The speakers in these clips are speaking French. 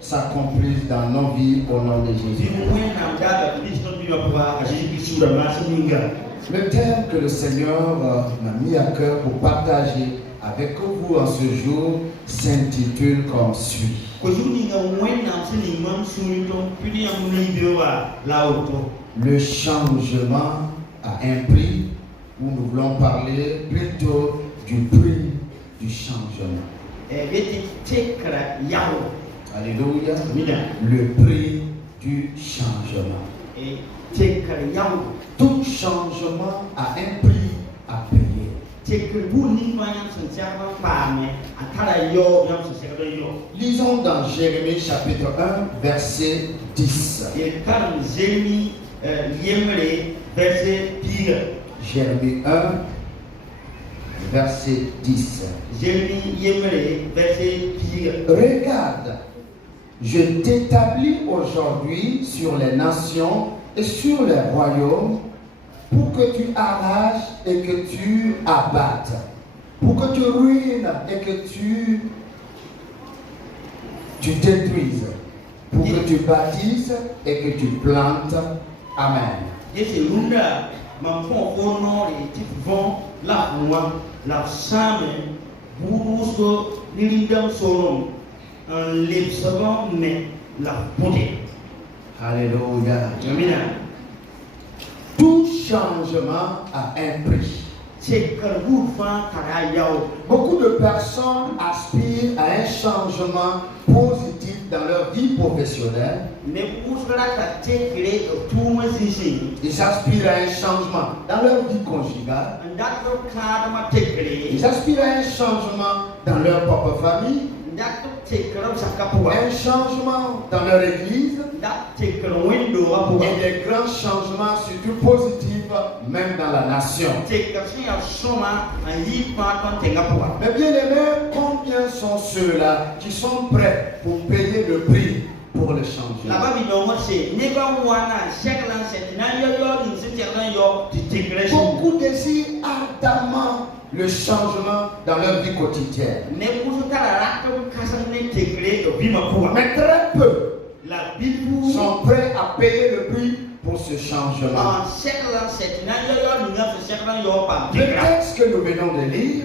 S'accomplisse dans nos vies au nom de Jésus. Le thème que le Seigneur m'a mis à cœur pour partager avec vous en ce jour s'intitule comme suit. Le changement a un prix, où nous voulons parler plutôt du prix du changement. Alléluia. Le prix du changement. Tout changement a un prix à payer. Lisons dans Jérémie chapitre 1, verset 10. Jérémie 1, verset 10. Regarde, je t'établis aujourd'hui sur les nations et sur les royaumes pour que tu arraches et que tu abattes, pour que tu ruines et que tu détruises, pour que tu bâtisses et que tu plantes. Amen. Alléluia. Tout changement a un prix. Beaucoup de personnes aspirent à un changement positif dans leur vie professionnelle. Ils aspirent à un changement dans leur vie conjugale. Ils aspirent à un changement dans leur propre famille. Un changement dans leur église et des grands changements, surtout positifs, même dans la nation. Mais bien aimés, combien sont ceux-là qui sont prêts pour payer le prix pour le changement? Beaucoup désirent ardemment le changement dans leur vie quotidienne. Mais très peu sont prêts à payer le prix pour ce changement. Le texte que nous venons de lire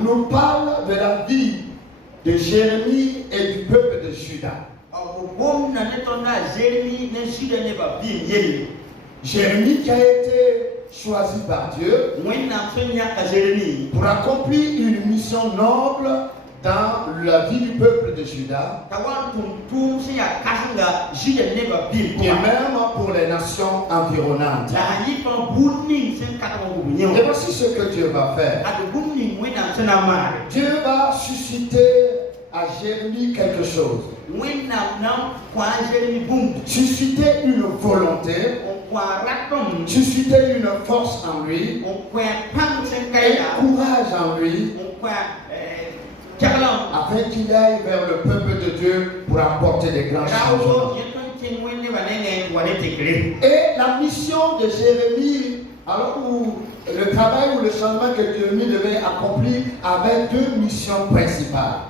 nous parle de la vie de Jérémie et du peuple de Juda. Jérémie qui a été choisi par Dieu pour accomplir une mission noble dans la vie du peuple de Juda et même pour les nations environnantes. Et voici ce que Dieu va faire. Dieu va susciter à Jérémie quelque chose. Susciter une volonté, susciter une force en lui, un courage en lui, afin qu'il aille vers le peuple de Dieu pour apporter des grands changements. Et la mission de Jérémie, alors où le travail ou le changement que Jérémie devait accomplir, avait deux missions principales.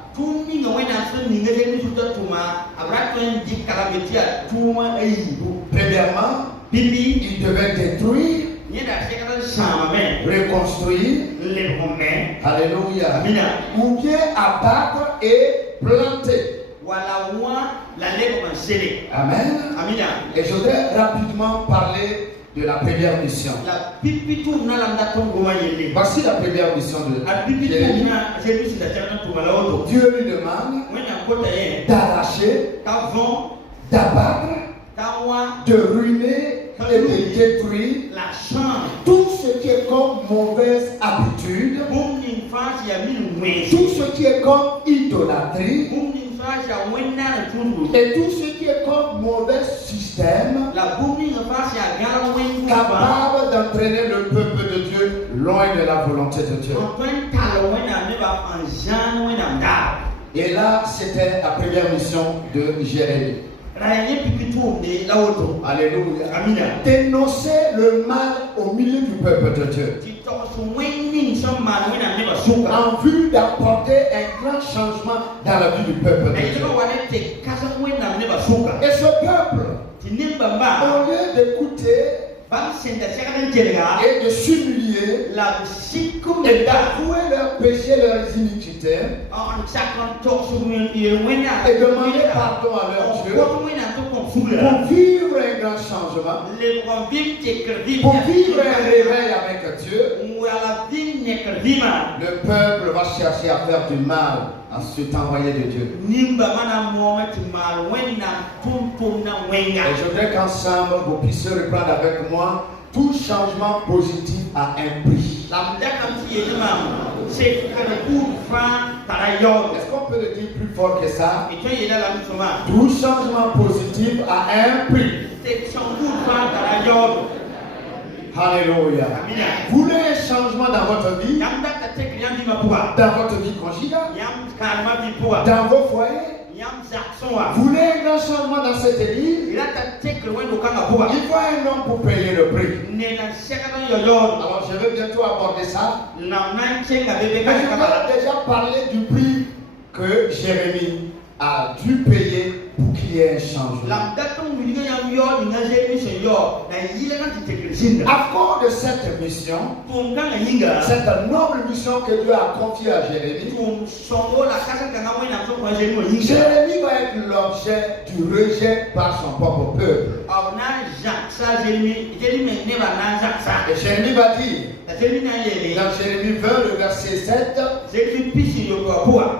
Premièrement, il devait détruire, reconstruire, alléluia, ou bien abattre et planter. Amen. Et je voudrais rapidement parler de la première mission. Voici la première mission de Jérémie. Dieu lui demande d'arracher, d'abattre, de ruiner et de détruire tout ce qui est comme mauvaise habitude, tout ce qui est comme idolâtrie et tout ce qui est comme mauvais système capable d'entraîner le peuple de Dieu loin de la volonté de Dieu. Et là, c'était la première mission de Jérémie. Alléluia. Dénoncer le mal au milieu du peuple de Dieu. En vue d'apporter un grand changement dans la vie du peuple de Dieu. Et ce peuple, au lieu d'écouter et de s'humilier et d'avouer leurs péchés, leurs iniquités et demander pardon à leur Dieu pour vivre un grand changement, pour vivre un réveil avec Dieu, le peuple va chercher à faire du mal à cet envoyé de Dieu. Et je voudrais qu'ensemble vous puissiez reprendre avec moi: tout changement positif a un prix. Est-ce qu'on peut le dire plus fort que ça? Tout changement positif a un prix. Alléluia. Vous voulez un changement dans votre vie, dans votre vie conjugale, dans vos foyers? Vous voulez un grand changement dans cette église? Il faut un homme pour payer le prix. Alors je vais bientôt aborder ça. Mais je vais déjà parler du prix que Jérémie a dû payer pour qu'il y ait un changement. À cause de cette mission, cette noble mission que Dieu a confiée à Jérémie, Jérémie va être l'objet du rejet par son propre peuple. Et Jérémie va dire, dans Jérémie 20, le verset 7,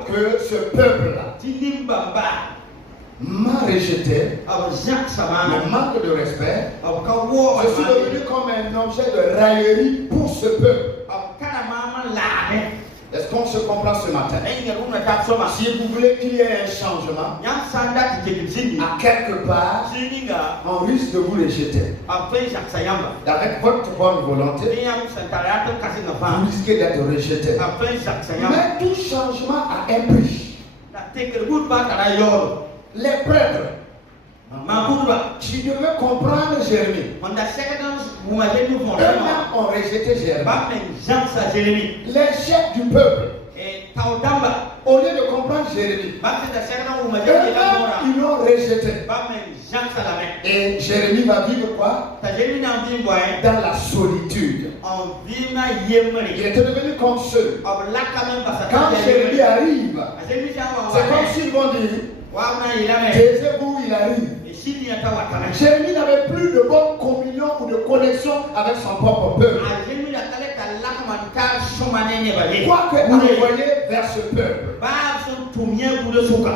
que ce peuple-là m'a rejeté, me manque de respect. Je suis devenu comme un objet de raillerie pour ce peuple. Est-ce qu'on se comprend ce matin? Si vous voulez qu'il y ait un changement, à quelque part, on risque de vous rejeter. Avec votre bonne volonté, vous risquez d'être rejeté. Mais tout changement a un prix. Les prêtres qui devaient comprendre Jérémie, eux-mêmes ont rejeté Jérémie. Les chefs du peuple, au lieu de comprendre Jérémie, eux-mêmes ils l'ont rejeté. Et Jérémie va vivre quoi? Dans la solitude. Il était devenu comme seul. Quand Jérémie arrive, c'est comme s'ils vont dire: taisez-vous, il arrive. Jérémie n'avait plus de bonne communion ou de connexion avec son propre peuple. Quoi que vous le voyez vers ce peuple,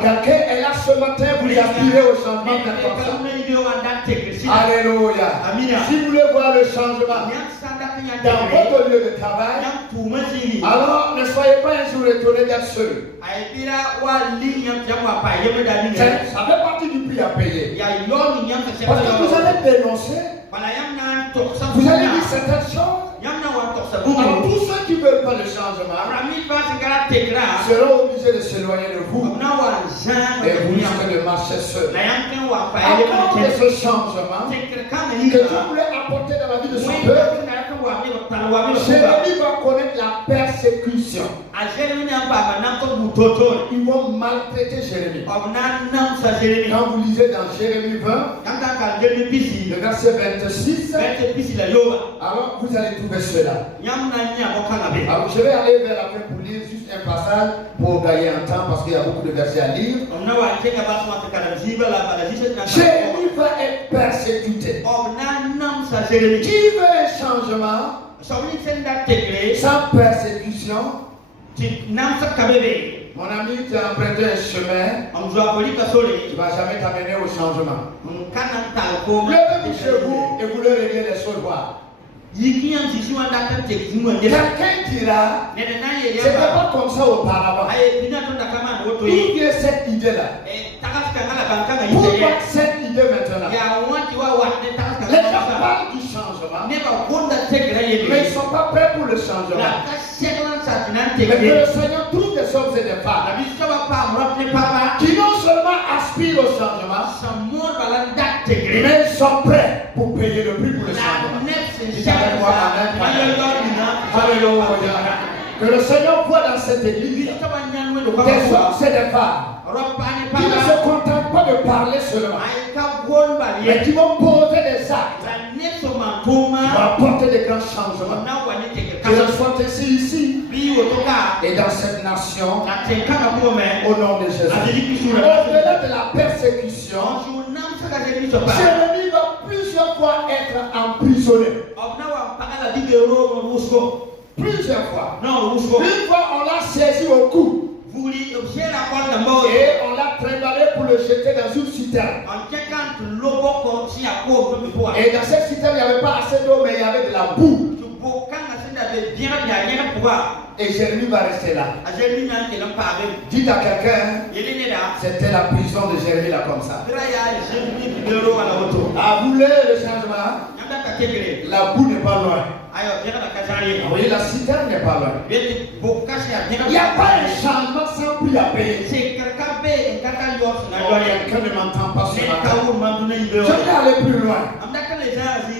quelqu'un est là ce matin, vous aspirez au changement de. Alléluia. Si vous voulez voir le changement dans votre lieu de travail, alors ne soyez pas un jour étonné d'être seul. Ça fait partie du prix à payer. Parce que vous allez dénoncer, vous allez dire certaines choses. Alors tous ceux qui ne veulent pas le changement seront obligés de s'éloigner de vous. Et vous risquez de marcher seul. À cause de ce changement que Dieu voulait apporter dans la vie de son peuple, Jérémie va connaître la persécution. Ils vont maltraiter Jérémie. Quand vous lisez dans Jérémie 20, le verset 26, alors vous allez trouver cela. Alors je vais aller vers la fin pour lire juste un passage pour gagner un temps parce qu'il y a beaucoup de versets à lire. Jérémie va être persécuté. Qui veut un changement sans persécution? Mon ami, tu as emprunté un chemin, tu ne vas jamais t'amener au changement. Levez-vous chez vous et vous leur réglez les choses. Quelqu'un dira, c'était pas comme ça auparavant. D'où vient cette idée-là? Pourquoi cette idée maintenant? Les gens parlent du changement, mais ils ne sont pas prêts pour le changement. Mais que le Seigneur trouve des hommes et des femmes qui non seulement aspirent au changement, mais ils sont prêts pour payer le prix pour le changement. Alléluia. Que le Seigneur voit dans cette église des hommes et des femmes qui ne se contentent pas de parler seulement, mais qui vont poser des actes, qui vont apporter des grands changements. Que ce soit ici et dans cette nation, au nom de Jésus. Au-delà de la persécution, Jérémie va plusieurs fois être emprisonné. Plusieurs fois. Une fois, on l'a saisi au cou. Et on l'a trimballé pour le jeter dans une citerne. Et dans cette citerne, il n'y avait pas assez d'eau, mais il y avait de la boue. Et Jérémie va rester là. Dites à quelqu'un, c'était la prison de Jérémie là comme ça. Ah, vous voulez le changement? La boue n'est pas loin. Oui, la citerne n'est pas loin. Il n'y a pas un changement sans prix à payer. Quelqu'un ne m'entend pas ce matin. Je vais aller plus loin.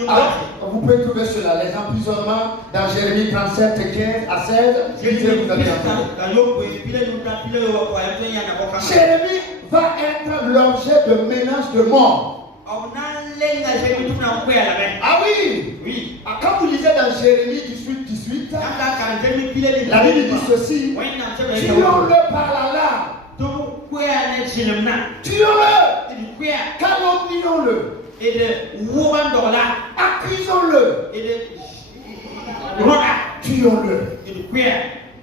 Alors, vous pouvez trouver cela, les emprisonnements dans Jérémie 37, 15 à 16. Jérémie va être l'objet de menaces de mort. Ah oui, oui. Quand vous lisez dans Jérémie 18, la Bible dit ceci: tuons-le par la lame, tuons-le, calomnions-le, accusons-le, tuons-le.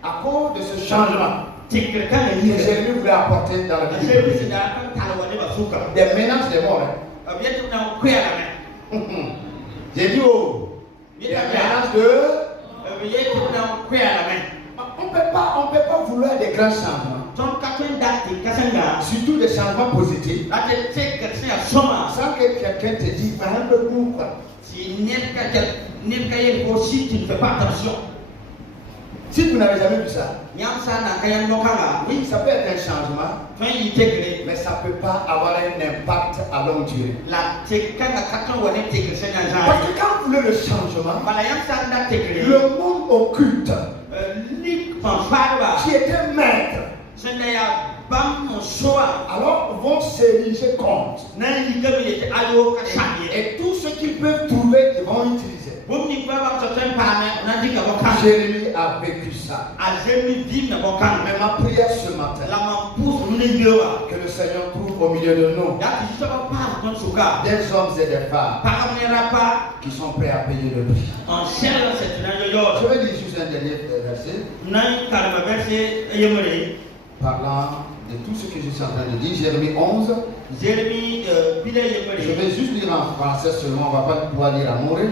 À cause de ce changement que Jérémie voulait apporter dans la vie, des menaces de mort. J'ai dit oh, des menaces de. On ne peut pas vouloir des grands changements, surtout des changements positifs, sans que quelqu'un te dise par un peu pourquoi. Si vous n'avez jamais vu ça, oui, ça peut être un changement, mais ça ne peut pas avoir un impact à longue durée. Parce que quand vous voulez le changement, le monde occulte qui était maître, alors vont s'ériger contre. Et tout ce qu'ils peuvent trouver, ils vont utiliser. Jérémie a vécu ça. Mais ma prière ce matin, que le Seigneur trouve au milieu de nous des hommes et des femmes qui sont prêts à payer le prix. Je vais lire juste un dernier verset parlant de tout ce que je suis en train de dire. Jérémie 11. Je vais juste lire en français seulement, on ne va pas pouvoir lire en mourir.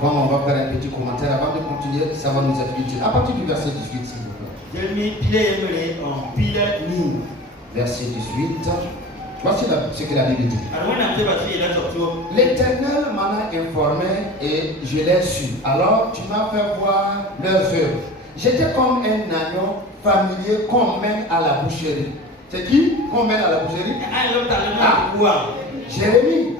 Comme on va faire un petit commentaire avant de continuer, ça va nous être utile. À partir du verset 18, s'il vous plaît. Verset 18. Voici ce que la Bible dit. L'Éternel m'en a informé et je l'ai su. Alors tu m'as fait voir leurs œuvres. J'étais comme un agneau familier qu'on mène à la boucherie. C'est qui qu'on mène à la boucherie? Jérémie.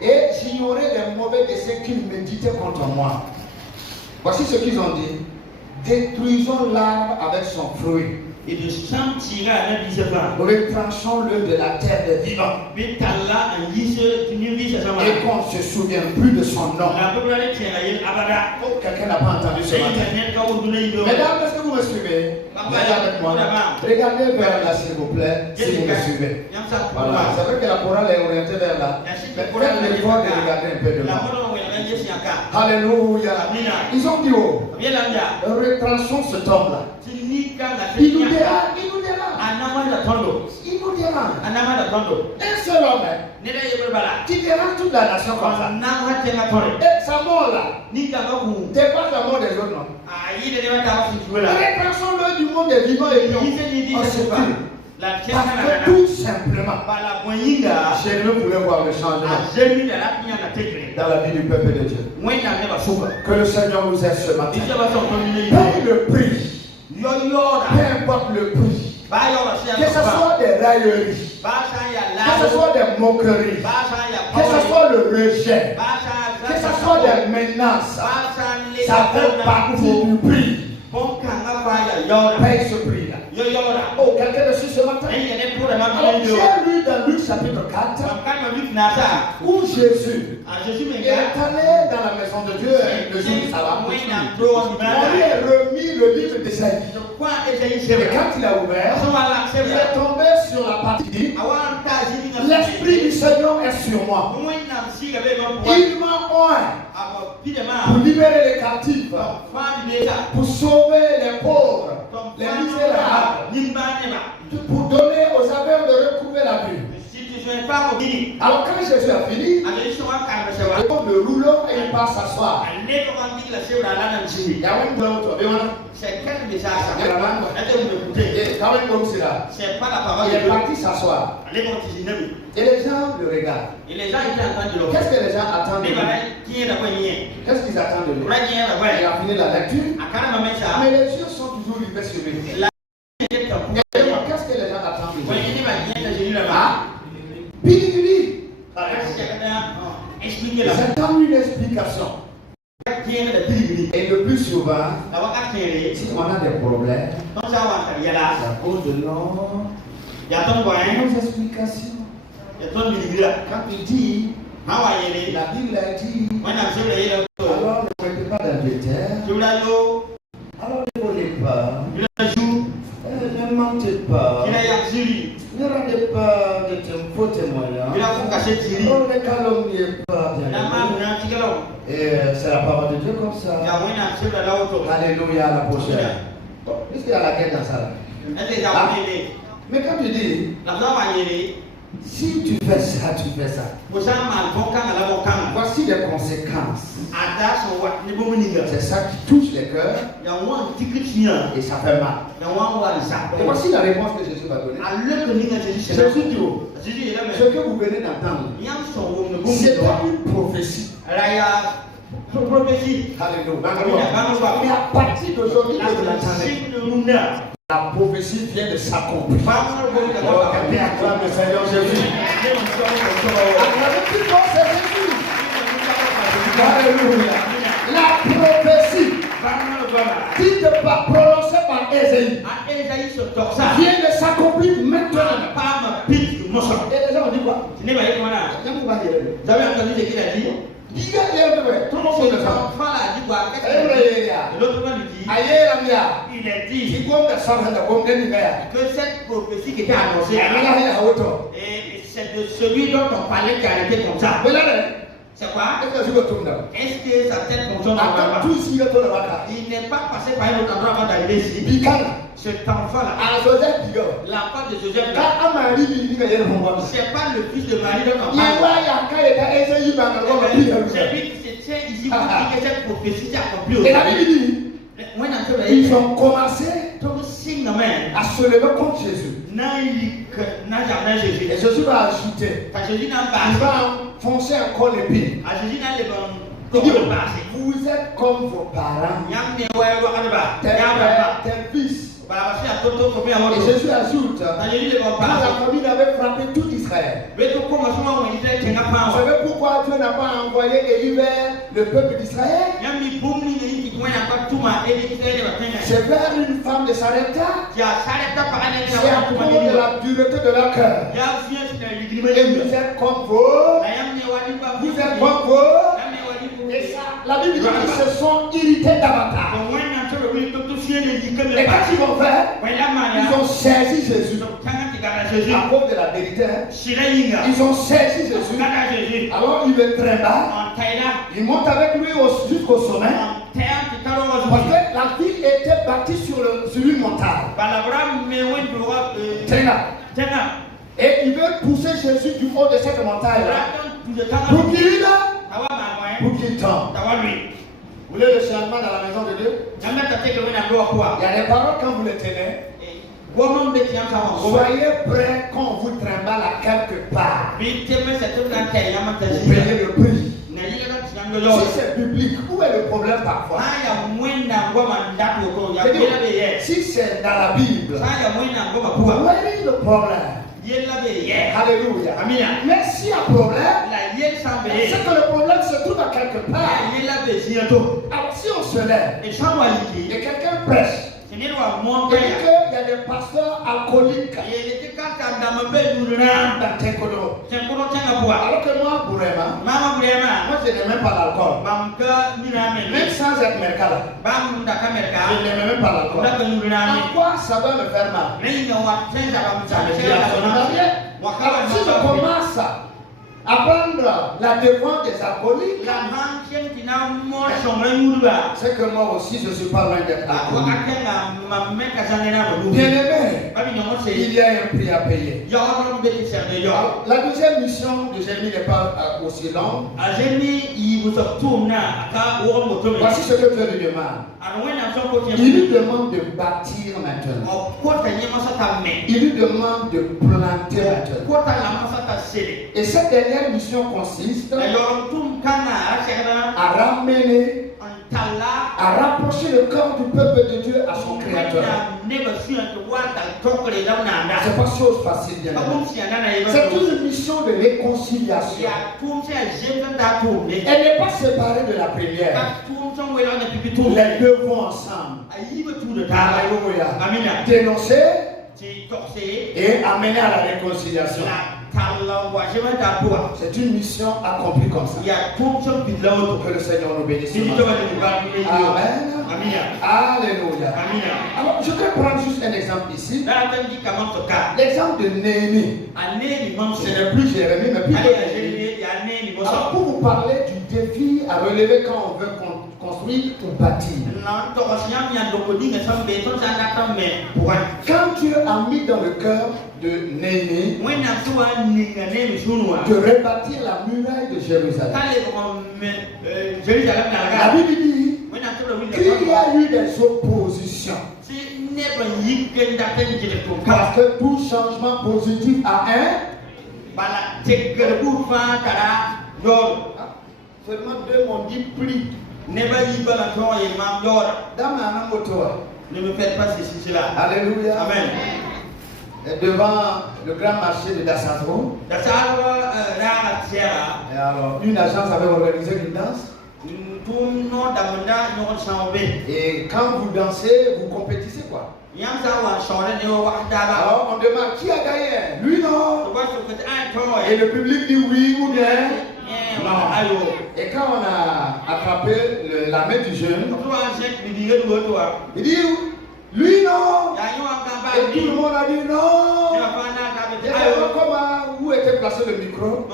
Et j'ignorais les mauvais desseins qu'ils méditaient contre moi. Voici ce qu'ils ont dit: détruisons l'arbre avec son fruit. Retranchons-le de la terre des vivants. Et qu'on ne se souvient plus de son nom. Oh, quelqu'un n'a pas entendu ce matin. Mesdames, est-ce que vous me suivez? Regardez avec moi. Regardez vers là, s'il vous plaît, si vous me suivez. Voilà. C'est vrai que la chorale est orientée vers là. Mais faites l'effort de regarder un peu devant. Alléluia. Ils ont dit oh, retranchons cet homme-là. Il nous dérange. Un seul homme qui dérange toute la nation comme ça. Et sa mort là dépasse la mort des autres, non? Retranchons-le du monde des vivants et non. Parce que tout simplement, je ne voulais voir le changement dans la vie du peuple de Dieu. Que le Seigneur nous aide ce matin. Paye le prix. Peu importe le prix. Que ce soit des railleries, que ce soit des moqueries, que ce soit le rejet, que ce soit des menaces, ça fait partie du prix. Paye ce prix-là. Oh, quelqu'un dessus ce matin. Alors, j'ai lu dans Luc chapitre 4 où Jésus est allé dans la maison de Dieu le jour du sabbat. On lui a remis le livre d'Ésaïe. Et quand il a ouvert, il est tombé sur la partie qui dit l'Esprit du Seigneur est sur moi. Il m'a oint pour libérer les captifs, pour sauver les pauvres, les misérables, pour donner aux aveugles de retrouver la vue. Alors quand Jésus a fini, il prend le rouleau et il part s'asseoir. C'est pas la parole. Il est parti s'asseoir. Et les gens le regardent. Et les gens étaient en train de le regarder. Qu'est-ce que les gens attendent de lui? Qu'est-ce qu'ils attendent de lui? Il a fini la lecture. Mais les yeux sont toujours rivés sur lui. Qu'est-ce que les gens attendent de lui? J'attends une explication. Et le plus souvent, si on a des problèmes, c'est à cause de nos explications. Quand il dit, la Bible a dit, alors ne mettez pas d'adultère, alors ne volez pas, ne mentez pas, ne rendez pas de faux témoignages, ne calomniez pas, et c'est la parole de Dieu comme ça. Alléluia, la prochaine. Est-ce qu'il y a la guerre dans ça? Mais quand tu dis, si tu fais ça, tu fais ça. Voici les conséquences. C'est ça qui touche les cœurs. Et ça fait mal. Et voici la réponse que Jésus va donner. Jésus dit, ce que vous venez d'entendre, c'est pas une prophétie. Alléluia. Mais à partir d'aujourd'hui, vous l'entendez. La prophétie vient de s'accomplir. Quelqu'un acclame le Seigneur Jésus. Alléluia. La prophétie dite par prononcée par Ésaïe vient de s'accomplir maintenant. Et les gens ont dit quoi? Vous avez entendu ce qu'il a dit? Il a dit que cette prophétie qui était annoncée c'est de celui dont on parlait qui a été comme ça. C'est quoi? Est-ce que sa tête fonctionne? Il n'est pas passé par un autre endroit avant d'arriver ici. Cet enfant-là, l'enfant de Joseph, c'est pas le fils de Marie dont on parle. C'est lui qui se tient ici pour dire que cette prophétie s'est accomplie. Et la Bible dit, ils ont commencé à se lever contre Jésus. Et Jésus va ajouter, il va enfoncer encore l'épée. Il dit, vous êtes comme vos parents, tes fils. Et Jésus ajoute, quand la famine avait frappé tout Israël, vous savez pourquoi Dieu n'a pas envoyé Élie vers le peuple d'Israël? C'est vers une femme de Sarepta. C'est à cause de la dureté de leur cœur. Et vous êtes comme vous êtes comme vous. Et ça, la Bible dit qu'ils se sont irrités davantage. Et quand ils vont faire, ils ont saisi Jésus. À cause de la vérité, ils ont saisi Jésus. Alors il le trimballent. Ils montent avec lui jusqu'au sommet. Parce que la ville était bâtie sur une montagne. Et ils veulent pousser Jésus du haut de cette montagne pour qu'il tombe. Vous voulez le changement dans la maison de Dieu? Il y a des paroles quand vous les tenez. Soyez prêts quand on vous trimballe à quelque part. Vous payez le prix. Si c'est biblique, où est le problème parfois? Si c'est dans la Bible, où est le problème? Alléluia. Mais s'il y a problème, c'est que le problème se trouve à quelque part. Alors si on se lève et quelqu'un prêche, il dit qu'il y a des pasteurs alcooliques dans Tenkodo. Alors que moi, Bourema, moi je n'aime même pas l'alcool. Même sans être mercala, je n'aime même pas l'alcool. En quoi ça va me faire mal? Ça me dit absolument rien. Alors si je commence à prendre la défense des alcooliques, c'est que moi aussi je ne suis pas loin d'être alcoolique. Bien aimé, il y a un prix à payer. La deuxième mission de Jérémie n'est pas aussi longue. Voici ce que Dieu lui demande. Il lui demande de bâtir maintenant. Il lui demande de planter maintenant. Et cette dernière mission consiste à ramener, à rapprocher le corps du peuple de Dieu à son Créateur. C'est pas chose facile, bien sûr. C'est une mission de réconciliation. Elle n'est pas séparée de la prière. Les deux vont ensemble. Alléluia. Dénoncer et amener à la réconciliation. C'est une mission accomplie comme ça. Que le Seigneur nous bénisse. Amen. Alléluia. Alors, je vais prendre juste un exemple ici. L'exemple de Néhémie. Ce n'est plus Jérémie, mais plutôt Néhémie. Alors, pour vous parler du défi à relever quand on veut construire ou bâtir. Quand Dieu a mis dans le cœur de Néhémie de rebâtir la muraille de Jérusalem, la Bible dit qu'il y a eu des oppositions. Parce que tout changement positif a seulement deux m'ont dit pli. Ne me faites pas ceci, cela. Alléluia. Amen. Et devant le grand marché de Dassatro, et alors, une agence avait organisé une danse. Et quand vous dansez, vous compétissez quoi? Alors on demande qui a gagné? Lui non? Et le public dit oui ou bien non. Et quand on a attrapé la main du jeune, il dit lui non. Et tout le monde a dit non. Et alors comment, où était placé le micro?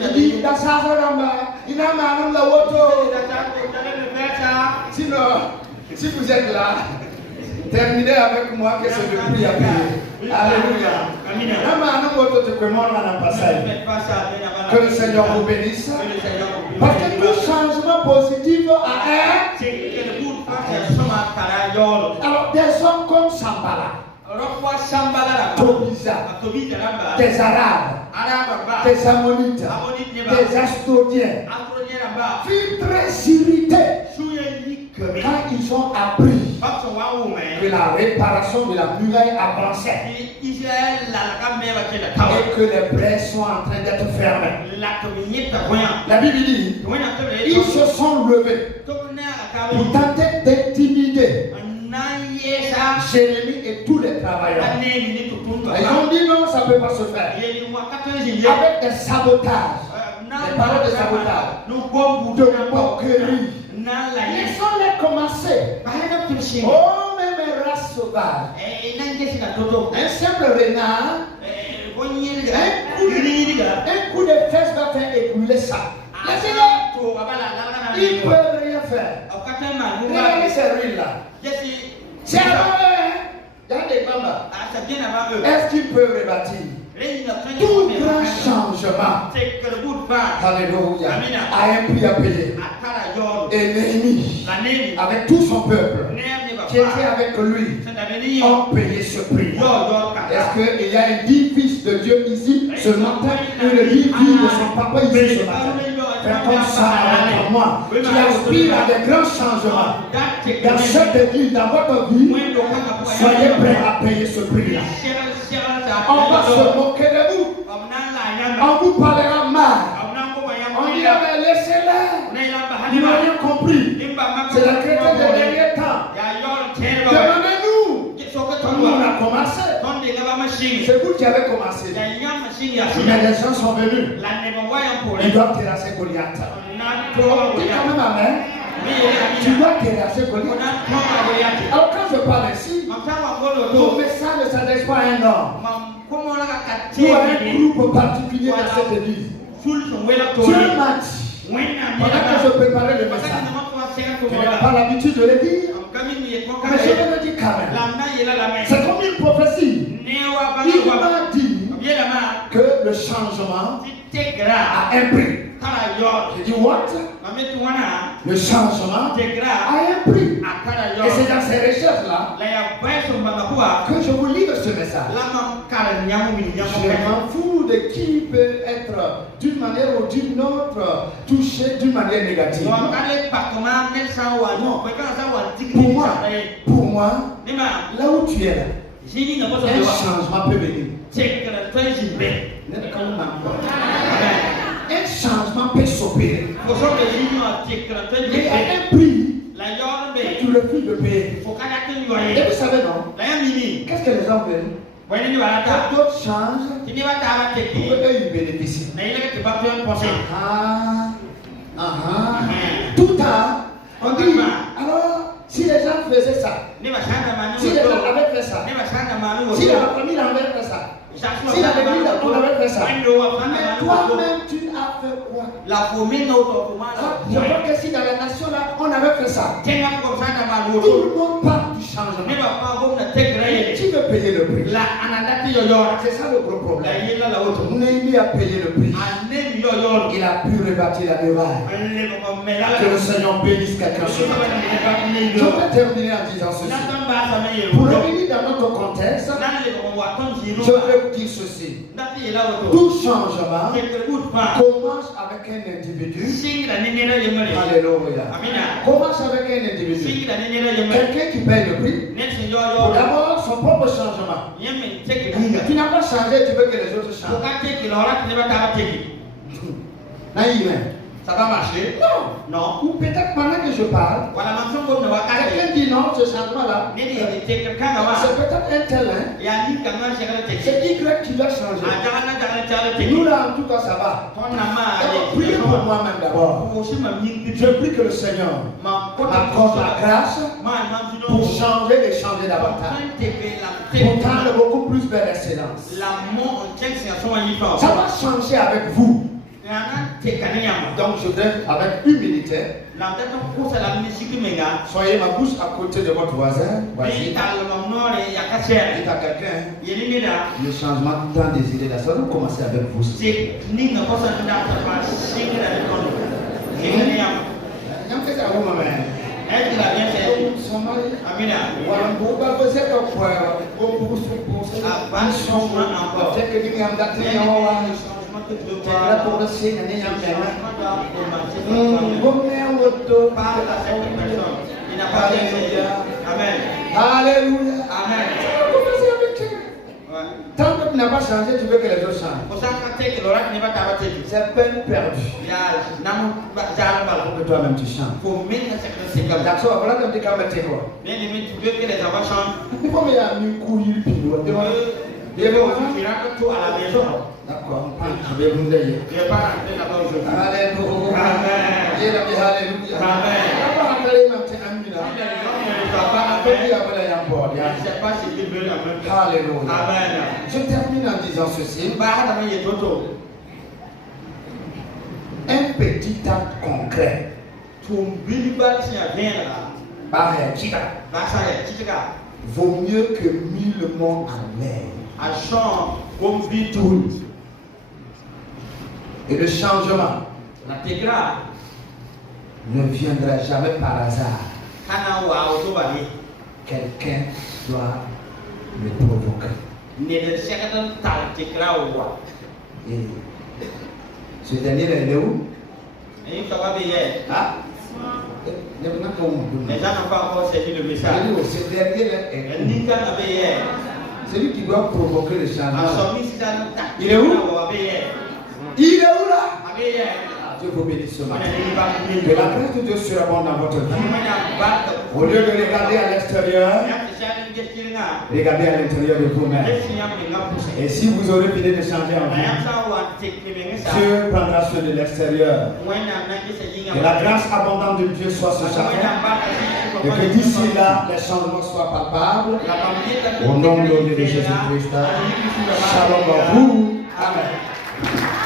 Il dit dans sa il n'a pas la auto. Sinon, si vous êtes là, terminez avec moi que c'est le prix à payer. Alléluia. Que le Seigneur vous bénisse. Parce que tout changement positif a un. Alors, des hommes comme Sambala, Tobisa, des Arabes, des Ammonites, des Astodiens, furent très irrités quand ils ont appris que la réparation de la muraille avançait et que les brèches sont en train d'être fermées. La Bible dit, ils se sont levés pour tenter d'intimider Jérémie et tous les travailleurs. Ils ont dit non, ça ne peut pas se faire. Avec des sabotages, des paroles de sabotage, de moquerie. Laissons-les commencer. Oh, même un rat sauvage, un simple renard, un coup de fesse va faire ébouler ça. Laissez-les. Ils ne peuvent rien faire. Regardez ces ruines là. C'est avant eux. Il y a des bambas. Est-ce qu'ils peuvent rebâtir? Tout grand changement, alléluia, a un prix à payer. Et Néhémie, avec tout son peuple, qui étaient avec lui ont payé ce prix. Est-ce qu'il y a un dit fils de Dieu ici ce matin? Une dit fille de son papa ici ce matin? Fais comme ça avec moi, qui aspire à des grands changements dans cette église, dans votre vie. Soyez prêts à payer ce prix-là. On va se moquer de vous. On vous parlera mal. On dira, mais laissez-les. Ils n'ont rien compris. C'est la chrétienne des derniers temps. Demandez-nous. Nous, on a commencé. C'est vous qui avez commencé. Mais les gens sont venus. Ils doivent terrasser Goliath. Dis quand même amen. Tu dois terrasser Goliath. Alors quand je parle ici, mon message ne s'adresse pas à un homme ou à un groupe particulier dans cette église. Dieu m'a dit, pendant que je préparais le message, tu n'as pas l'habitude de le dire, mais je vais le dire quand même. C'est comme une prophétie. Il m'a dit que le changement a un prix. J'ai dit what? Le changement a un prix. Et c'est dans ces recherches-là que je vous livre ce message. Je m'en fous de qui peut être d'une manière ou d'une autre touché d'une manière négative. Pour moi, là où tu es là, un changement peut venir. Un changement peut s'opérer. Il y a un prix que tu refuses de payer. Et vous savez non? Qu'est-ce que les gens veulent? Que d'autres changent pour qu'eux ils bénéficient. Tout le temps, on dit, alors, si les gens faisaient ça, si les gens avaient fait ça, si la famille avait fait ça, si la l'église on avait fait ça, mais toi-même tu as fait quoi? Je crois que si dans la nation là on avait fait ça, tout le monde parle du changement. Qui veut payer le prix? C'est ça le gros problème. Néhémie a payé le prix. Il a pu rebâtir la muraille. Que le Seigneur bénisse quelqu'un ce matin. Je vais terminer en disant ceci. Pour revenir dans notre contexte, je vais vous dire ceci. Tout changement commence avec un individu. Alléluia. Commence avec un individu. Quelqu'un qui paye le prix. Pour d'abord son propre changement. Tu n'as pas changé, tu veux que les autres changent. Ça va marcher? Non. Ou peut-être pendant que je parle, quelqu'un dit non, ce changement-là, c'est peut-être un tel, c'est Y qui doit changer. Nous là, en tout cas, ça va. Priez pour moi-même d'abord. Je prie que le Seigneur m'accorde la grâce pour changer et changer davantage. Pour tendre beaucoup plus vers l'excellence. Ça va changer avec vous. Donc je voudrais avec humilité, soyez ma bouche à côté de votre voisin. Voici. Dites à quelqu'un, le changement tant désiré là, ça va commencer avec vous. Pour le signe, Alléluia. Amen. Tant que tu n'as pas changé, tu veux que les autres changent. C'est peine perdue. Pour que toi-même tu changes. D'accord, voilà que tu as mis quoi. Il faut me un couille à la maison. D'accord, je vais vous aider. Alléluia. Alléluia. Je termine en disant ceci. Un petit acte concret. Vaut mieux que 1000 mondes en l'air. Et le changement ne viendra jamais par hasard. quelqu'un doit me provoquer. Et ce dernier là, il est où? Ah? Les gens n'ont pas encore saisi le message. Ce dernier là est c'est lui qui doit provoquer le changement. Il est où? Il est où là? Dieu vous bénisse ce matin. Que la grâce de Dieu surabonde dans votre vie. Au lieu de regarder à l'extérieur, regardez à l'intérieur de vous-même. Et si vous aurez fini de changer en vie, Dieu prendra soin de l'extérieur. Que la grâce abondante de Dieu soit sur chacun. Et que d'ici là, les changements soient palpables. Au nom de Jésus-Christ. Shalom à vous. Amen.